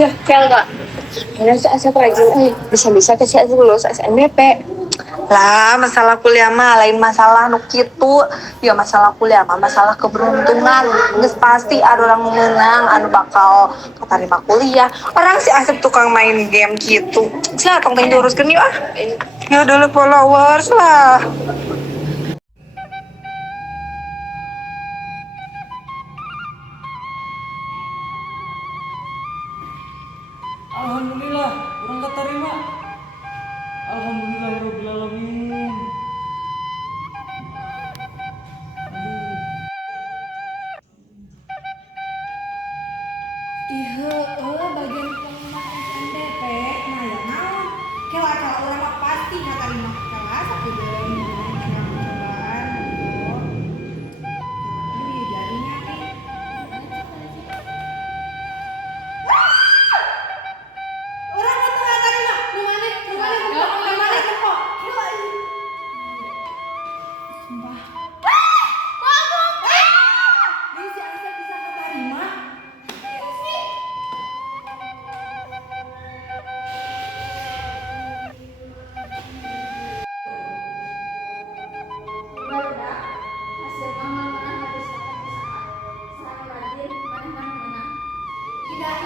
Ya, Kel kak. Ini saya rajin, bisa-bisa ke saya lulus SNBP. Lah, masalah kuliah mah lain masalah nu kitu. Ya masalah kuliah mah masalah keberuntungan. Geus pasti ada orang menang anu bakal keterima kuliah. Orang si Asep tukang main game gitu. Sia tong teh diuruskeun yuk ah. Ya dulu followers lah. Alhamdulillah, orang keterima. Alhamdulillahirobbilalamin. Bagian pengumuman SNBP nah ya naon kela orang mah pasti nggak terima kelas tapi belum yang percobaan gitu tapi jadinya nih orang itu nggak terima rumahnya kok gila ini sumpah ini si Asep bisa keterima. Tidak